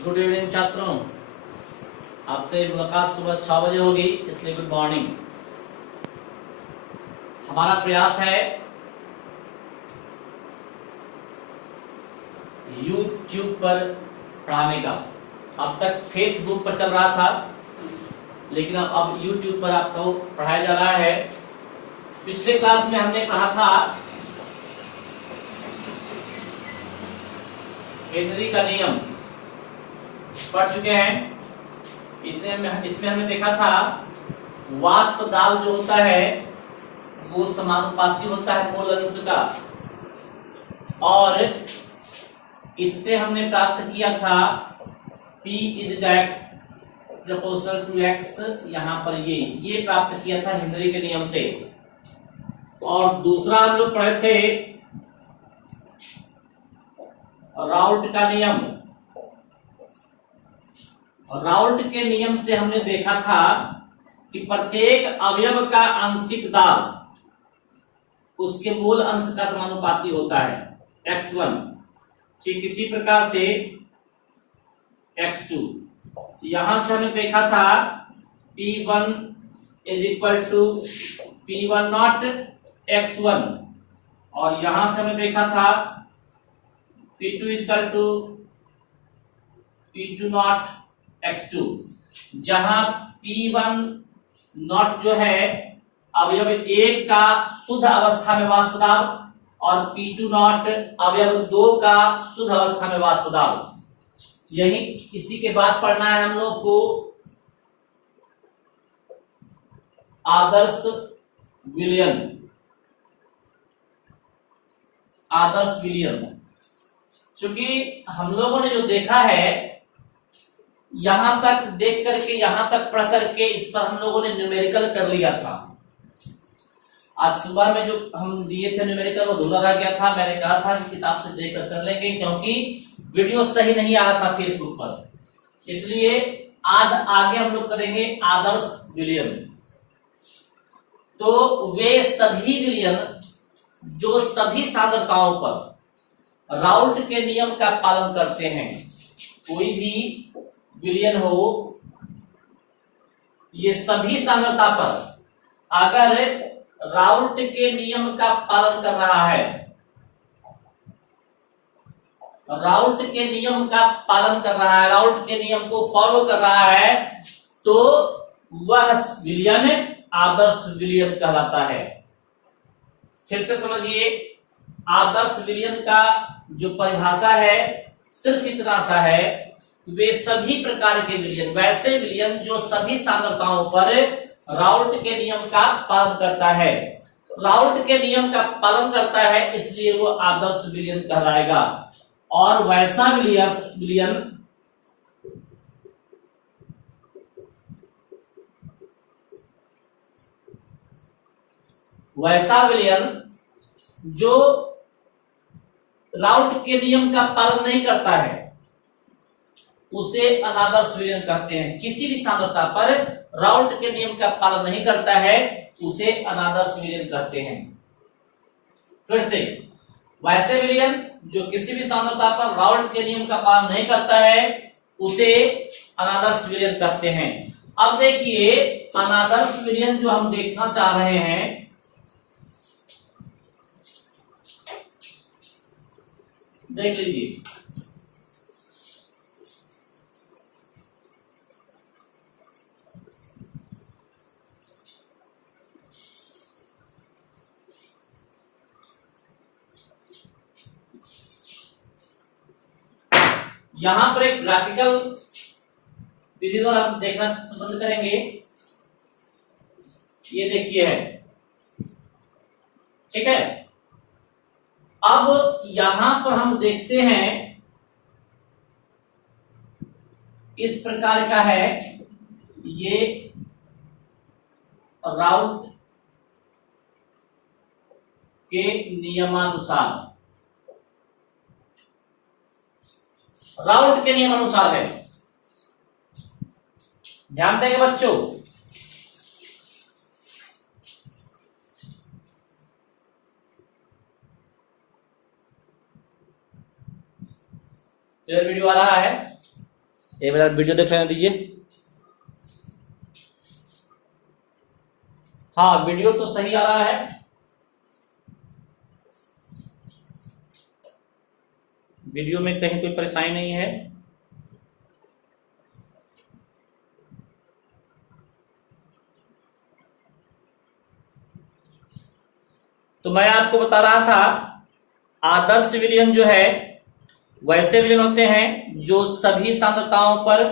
Good evening छात्रों, आपसे मुलाकात सुबह 6 बजे होगी, इसलिए गुड मॉर्निंग। हमारा प्रयास है YouTube पर पढ़ाने का। अब तक फेसबुक पर चल रहा था, लेकिन अब YouTube पर आपको पढ़ाया जा रहा है। पिछले क्लास में हमने पढ़ा था हेनरी का नियम, पढ़ चुके हैं। इसमें हमने देखा था वाष्प दाब जो होता है वो समानुपाती होता है मूल अंश का, और इससे हमने प्राप्त किया था P is direct proportional to X। यहां पर ये प्राप्त किया था हेनरी के नियम से। और दूसरा हम लोग पढ़े थे राउल्ट का नियम। राउल्ट के नियम से हमने देखा था कि प्रत्येक अवयव का आंशिक दाब उसके मूल अंश का समानुपाती होता है x1। ठीक इसी प्रकार से x2। यहां से हमने देखा था P1 is equal to P1 not x1, और यहां से हमने देखा था P2 is equal to P2 not x2, जहां P1 नॉट जो है अवयव 1 का शुद्ध अवस्था में वाष्प दाब, और P2 नॉट अवयव 2 का शुद्ध अवस्था में वाष्प दाब। यही इसी के बाद पढ़ना है हम लोग को आदर्श विलयन। आदर्श विलयन, चूंकि हम लोगों ने जो देखा है यहां तक देख करके, यहां तक पढ़ करके, इस पर हम लोगों ने न्यूमेरिकल कर लिया था। आज सुबह में जो हम दिए थे न्यूमेरिकल वो अधूरा रह गया था। मैंने कहा था कि किताब से देख कर लेंगे, क्योंकि वीडियो सही नहीं आ रहा था फेसबुक पर, इसलिए आज आगे हम लोग करेंगे आदर्श विलयन। तो वे सभी विलयन जो सभी सांद्रताओं पर राउल्ट के नियम का पालन करते हैं, कोई भी विलयन हो, ये सभी सांद्रता पर अगर राउल्ट के नियम का पालन कर रहा है, राउल्ट के नियम का पालन कर रहा है, राउल्ट के नियम को फॉलो कर रहा है, तो वह विलयन आदर्श विलयन कहलाता है। फिर से समझिए, आदर्श विलयन का जो परिभाषा है सिर्फ इतना सा है, वे सभी प्रकार के विलयन, वैसे विलयन जो सभी सांद्रताओं पर राउल्ट के नियम का पालन करता है। राउल्ट के नियम का पालन करता है, इसलिए वो आदर्श विलयन कहलाएगा। और वैसा विलयन जो राउल्ट के नियम का पालन नहीं करता है उसे अनादर्श विलयन कहते हैं। किसी भी सांद्रता पर राउल्ट के नियम का पालन नहीं करता है उसे अनादर्श विलयन कहते हैं। फिर से, वैसे विलयन जो किसी भी सांद्रता पर राउल्ट के नियम का पालन नहीं करता है उसे अनादर्श विलयन कहते हैं। अब देखिए, अनादर्श विलयन जो हम देखना चाह रहे हैं, देख लीजिए। यहां पर एक ग्राफिकल विधि द्वारा हम देखना पसंद करेंगे। ये देखिए है, ठीक है। अब यहां पर हम देखते हैं इस प्रकार का है, ये राउल्ट के नियमानुसार, राउल्ट के नियमानुसार है। ध्यान देंगे बच्चों, क्लियर वीडियो आ रहा है? एक बार वीडियो देख लेने दीजिए। हाँ, वीडियो तो सही आ रहा है। वीडियो में कहीं कोई परेशानी नहीं है। तो मैं आपको बता रहा था, आदर्श विलयन जो है वैसे विलयन होते हैं जो सभी सांद्रताओं पर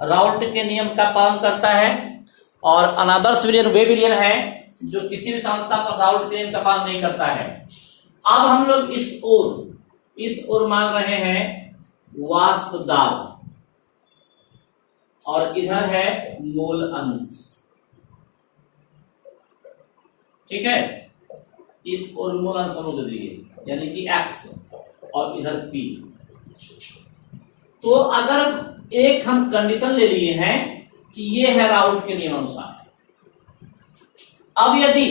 राउल्ट के नियम का पालन करता है, और अनादर्श विलयन वे विलयन है जो किसी भी सांद्रता पर राउल्ट के नियम का पालन नहीं करता है। अब हम लोग इस ओर मान रहे हैं वाष्प दाब, और इधर है मोल अंश। ठीक है, इस ओर मोल अंश समझ लीजिए, यानी कि x, और इधर p। तो अगर एक हम कंडीशन ले लिए हैं कि ये है राउल्ट के नियम अनुसार, अब यदि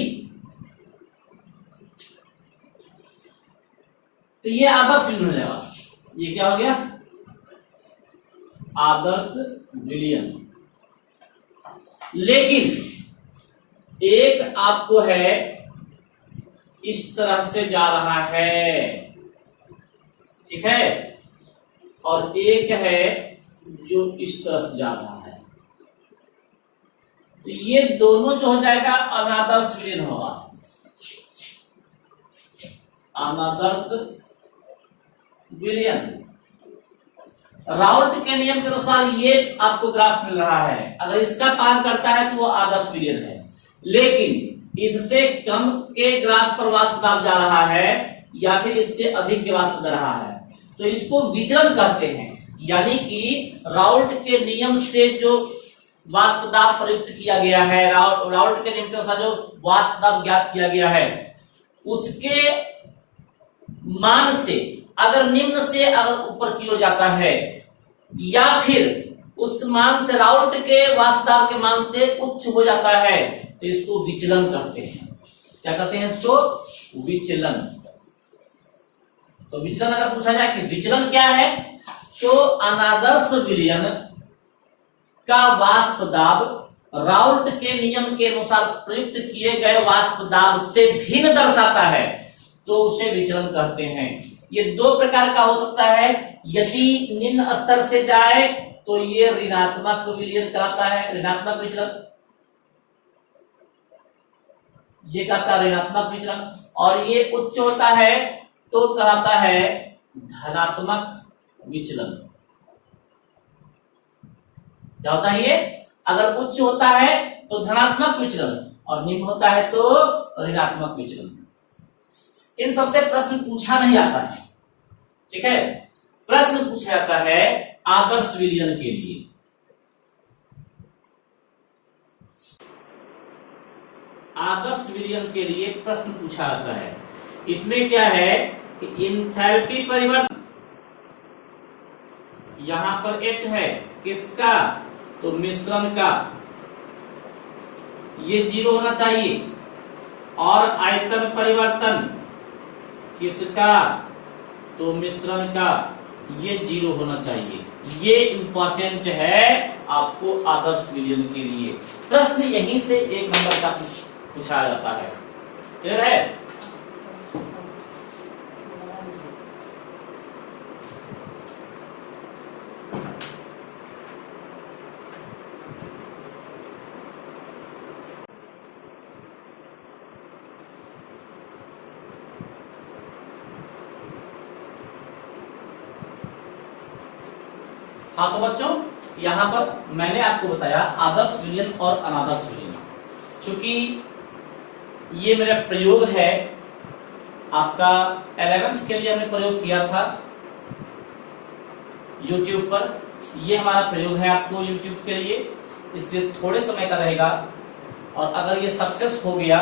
तो ये आदर्श विलयन हो जाएगा। ये क्या हो गया? आदर्श विलयन। लेकिन एक आपको है इस तरह से जा रहा है, ठीक है, और एक है जो इस तरह से जा रहा है। तो ये दोनों जो हो जाएगा अनादर्श विलयन होगा। अनादर्श विलयन राउल्ट के नियम के अनुसार ये आपको ग्राफ मिल रहा है, अगर इसका पालन करता है तो वो आदर्श विलयन है। लेकिन इससे कम के ग्राफ पर वाष्प दाब जा रहा है या फिर इससे अधिक के वाष्प जा रहा है, तो इसको विचलन कहते हैं। यानी कि राउल्ट के नियम से जो वाष्प दाब प्रयुक्त किया गया है, राउल्ट के नियम के अनुसार जो वाष्प दाब ज्ञात किया गया है, उसके मान से अगर निम्न से अगर ऊपर की ओर जाता है, या फिर उस मान से राउल्ट के वाष्प दाब के मान से उच्च हो जाता है, तो इसको विचलन कहते हैं। क्या कहते हैं इसको? विचलन। तो विचलन अगर पूछा जाए कि विचलन क्या है, तो अनादर्श विलयन का वाष्प दाब राउल्ट के नियम के अनुसार प्रयुक्त किए गए वाष्प दाब से भिन्न दर्शाता है, तो उसे विचलन कहते हैं। ये दो प्रकार का हो सकता है। यदि निम्न स्तर से जाए तो ये ऋणात्मक विलयन कहलाता है, ऋणात्मक विचलन। ये कहता है ऋणात्मक विचलन। और ये उच्च होता है तो कहलाता है धनात्मक विचलन। क्या होता है ये? अगर उच्च होता है तो धनात्मक विचलन, और निम्न होता है तो ऋणात्मक विचलन। इन सबसे प्रश्न पूछा नहीं जाता है, ठीक है। प्रश्न पूछा जाता है आदर्श विलयन के लिए। आदर्श विलयन के लिए प्रश्न पूछा जाता है। इसमें क्या है कि इंथैल्पी परिवर्तन, यहां पर H है किसका? तो मिश्रण का, ये 0 होना चाहिए। और आयतन परिवर्तन किसका? तो मिश्रण का, ये 0 होना चाहिए। ये इंपॉर्टेंट है आपको आदर्श विलयन के लिए। प्रश्न यहीं से 1 नंबर का पूछा जाता है। क्लियर है? हाँ, तो बच्चों यहां पर मैंने आपको बताया आदर्श विलयन और अनादर्श विलयन। चूंकि ये मेरा प्रयोग है, आपका 11th के लिए हमने प्रयोग किया था YouTube पर। ये हमारा प्रयोग है आपको YouTube के लिए, इसलिए थोड़े समय का रहेगा। और अगर ये सक्सेस हो गया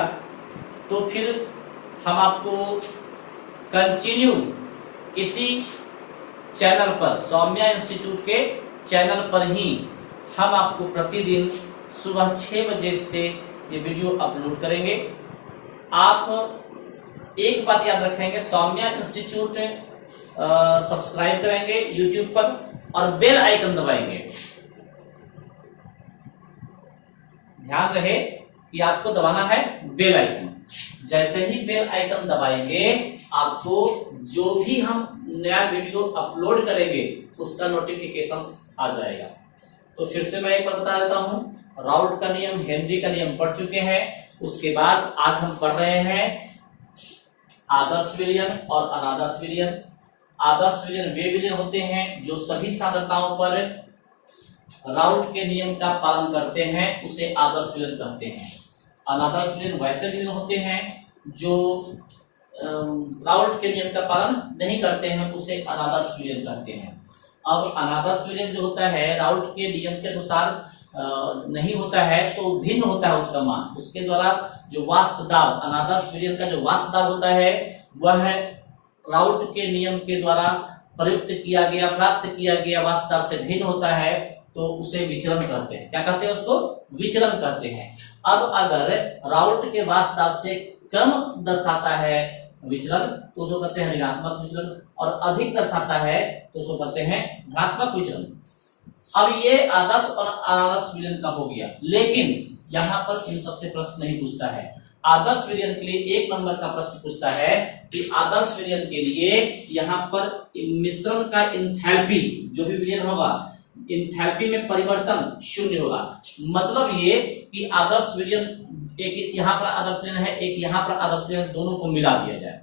तो फिर हम आपको कंटिन्यू इसी चैनल पर, सौम्या इंस्टीट्यूट के चैनल पर ही हम आपको प्रतिदिन सुबह 6 बजे से ये वीडियो अपलोड करेंगे। आप एक बात याद रखेंगे, सौम्या इंस्टीट्यूट सब्सक्राइब करेंगे YouTube पर, और बेल आइकन दबाएंगे। ध्यान रहे कि आपको दबाना है बेल आइकन। जैसे ही बेल आइकन दबाएंगे आपको जो भी हम नया वीडियो अपलोड करेंगे उसका नोटिफिकेशन आ जाएगा। तो फिर से मैं एक बार बता देता हूं, राउल्ट का नियम, हेनरी का नियम पढ़ चुके हैं। उसके बाद आज हम पढ़ रहे हैं आदर्श विलयन और अनादर्श विलयन। आदर्श विलयन वे विलयन होते हैं जो सभी सांद्रताओं पर राउल्ट के नियम का पालन करते हैं, उसे आदर्श विलयन कहते हैं। अनादर्श विलयन वैसे विलयन होते हैं जो राउल्ट के नियम का पालन नहीं करते हैं, उसे अनादर्श विलयन कहते हैं। अब अनादर्श विलयन जो होता है राउल्ट के नियम के अनुसार नहीं होता है तो भिन्न होता है उसका मान। उसके द्वारा जो वाष्प दाब, अनादर्श विलयन का जो वाष्प दाब होता है वह राउल्ट के नियम के द्वारा प्रयुक्त किया गया, प्राप्त किया गया वाष्प दाब से भिन्न होता है, तो उसे विचलन कहते हैं। क्या कहते हैं? उसको विचलन कहते हैं। अब अगर राउल्ट के वाष्प दाब से कम दर्शाता है विचलन तो उसको कहते हैं ऋणात्मक विचलन, और अधिक दर्शाता है तो उसको कहते हैं धनात्मक विचलन। अब ये आदर्श और अनादर्श विलयन का हो गया, लेकिन यहाँ पर इन सबसे प्रश्न नहीं पूछता है। आदर्श विलयन के लिए 1 नंबर का प्रश्न पूछता है कि आदर्श विलयन के लिए यहाँ पर मिश्रण का इंथैल्पी, जो भी विलयन होगा इंथैल्पी में परिवर्तन 0 होगा। मतलब ये कि आदर्श विलयन, एक यहाँ पर आदर्श विलयन है, एक यहाँ पर आदर्श विलयन, दोनों को मिला दिया जाए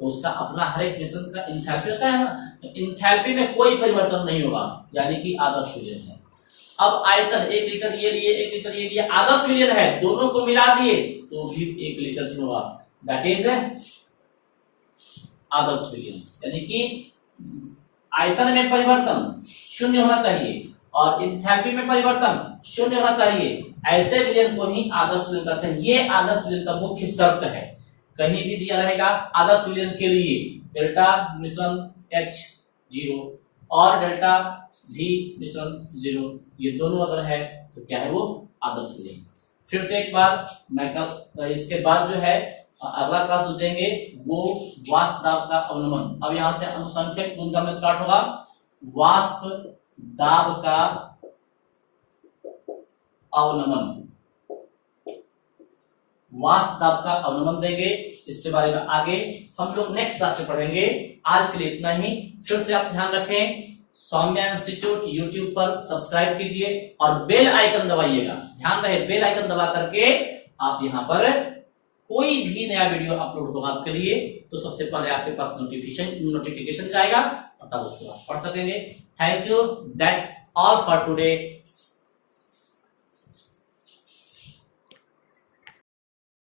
तो उसका अपना हर एक मिश्रण का इंथैल्पी होता है ना, तो इंथैल्पी में कोई परिवर्तन नहीं होगा, यानी कि आदर्श विलयन है। अब आयतन 1 लीटर ये लिए, 1 लीटर ये लिए, आदर्श विलयन है, दोनों को मिला दिए तो भी 1 लीटर होगा, दैट इज आदर्श विलयन। यानी कि आयतन में परिवर्तन 0 होना चाहिए और इंथैल्पी में परिवर्तन 0 होना चाहिए, ऐसे विलयन को ही आदर्श विलयन कहते हैं। ये आदर्श विलयन का मुख्य शर्त है। कहीं भी दिया रहेगा आदर्श विलयन के लिए डेल्टा मिश्रण H 0 और डेल्टा V मिश्रण 0, ये दोनों अगर है तो क्या है वो आदर्श विलयन। फिर से एक बार मैं कल इसके बाद जो है अगला क्लास जो देंगे वो वाष्प दाब का अवनमन। अब यहाँ से अनुसंख्यक गुणधर्म में स्टार्ट होगा, वाष्प दाब का अवनमन, वाष्प दाब का अवनमन देंगे। इसके बारे में आगे हम लोग नेक्स्ट क्लास में पढ़ेंगे। आज के लिए इतना ही। फिर से आप ध्यान रखें, सौम्या इंस्टीट्यूट यूट्यूब पर सब्सक्राइब कीजिए और बेल आइकन दबाइएगा। ध्यान रहे बेल आइकन दबा करके आप यहाँ पर कोई भी नया वीडियो अपलोड होगा आपके लिए तो सबसे पहले आपके पास नोटिफिकेशन जाएगा और तब उसको आप पढ़ सकेंगे। Thank you, that's all for today.